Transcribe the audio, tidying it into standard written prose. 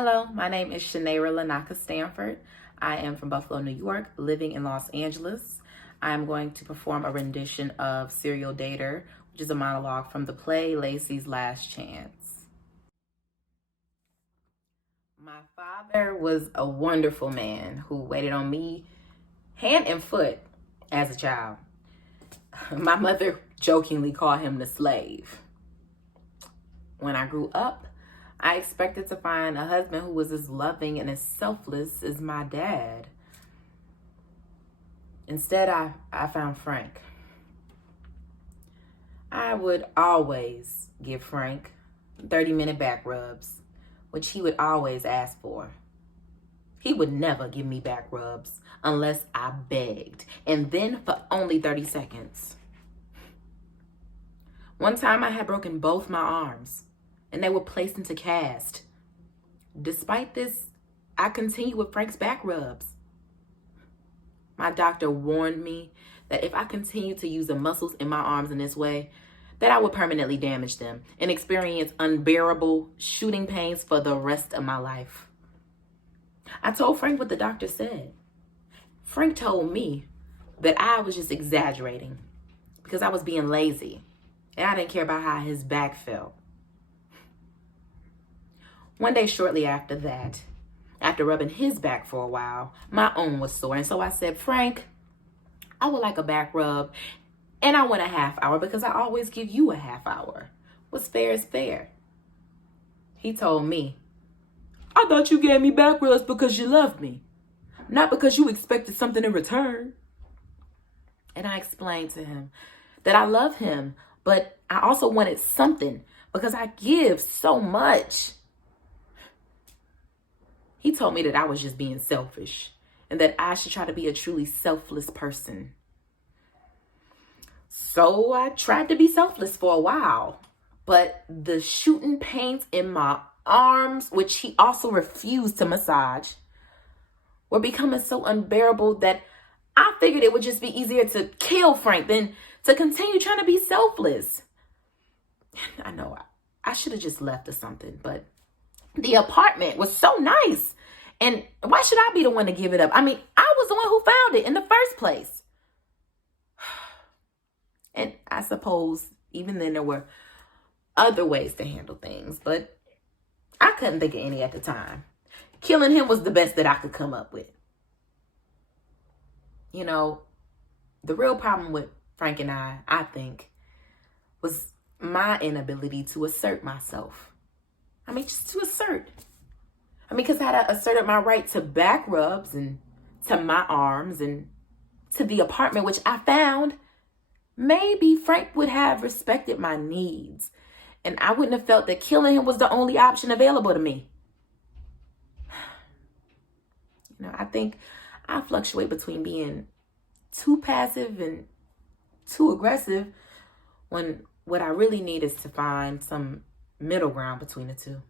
Hello, my name is Shanayra Linaka Stanford. I am from Buffalo, New York, living in Los Angeles. I'm going to perform a rendition of Serial Dater, which is a monologue from the play Lacey's Last Chance. My father was a wonderful man who waited on me hand and foot as a child. My mother jokingly called him the slave. When I grew up, I expected to find a husband who was as loving and as selfless as my dad. Instead, I found Frank. I would always give Frank 30-minute back rubs, which he would always ask for. He would never give me back rubs unless I begged, and then for only 30 seconds. One time I had broken both my arms, and they were placed into cast. Despite this, I continued with Frank's back rubs. My doctor warned me that if I continued to use the muscles in my arms in this way, that I would permanently damage them and experience unbearable shooting pains for the rest of my life. I told Frank what the doctor said. Frank told me that I was just exaggerating because I was being lazy and I didn't care about how his back felt. One day shortly after that, after rubbing his back for a while, my own was sore. And so I said, Frank, I would like a back rub and I want a half hour because I always give you a half hour. What's fair is fair. He told me, I thought you gave me back rubs because you loved me, not because you expected something in return. And I explained to him that I love him, but I also wanted something because I give so much. He told me that I was just being selfish and that I should try to be a truly selfless person. So I tried to be selfless for a while, but the shooting pains in my arms, which he also refused to massage, were becoming so unbearable that I figured it would just be easier to kill Frank than to continue trying to be selfless. I know I should have just left or something, but the apartment was so nice. And why should I be the one to give it up? I mean, I was the one who found it in the first place. And I suppose even then there were other ways to handle things, but I couldn't think of any at the time. Killing him was the best that I could come up with. You know, the real problem with Frank and I think, was my inability to assert myself. I mean, just to assert. I mean, because had I asserted my right to back rubs and to my arms and to the apartment, which I found, maybe Frank would have respected my needs and I wouldn't have felt that killing him was the only option available to me. You know, I think I fluctuate between being too passive and too aggressive when what I really need is to find some middle ground between the two.